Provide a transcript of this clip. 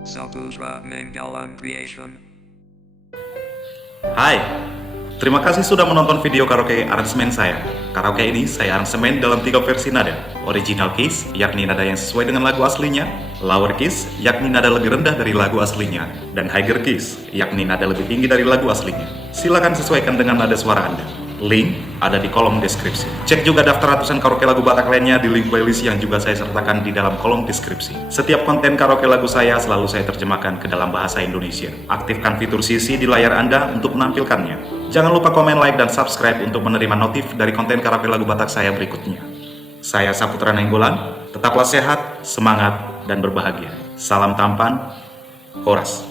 Saputra Manggalam Creation. Hai, terima kasih sudah menonton video karaoke aransemen saya. Karaoke ini saya aransemen dalam 3 versi nada. Original keys, yakni nada yang sesuai dengan lagu aslinya. Lower keys, yakni nada lebih rendah dari lagu aslinya. Dan higher keys, yakni nada lebih tinggi dari lagu aslinya. Silakan sesuaikan dengan nada suara Anda. Link ada di kolom deskripsi. Cek juga daftar ratusan karaoke lagu Batak lainnya di link playlist yang juga saya sertakan di dalam kolom deskripsi. Setiap konten karaoke lagu saya selalu saya terjemahkan ke dalam bahasa Indonesia. Aktifkan fitur CC di layar Anda untuk menampilkannya. Jangan lupa komen, like, dan subscribe untuk menerima notif dari konten karaoke lagu Batak saya berikutnya. Saya Saputra Nainggolan, tetaplah sehat, semangat, dan berbahagia. Salam tampan, Horas.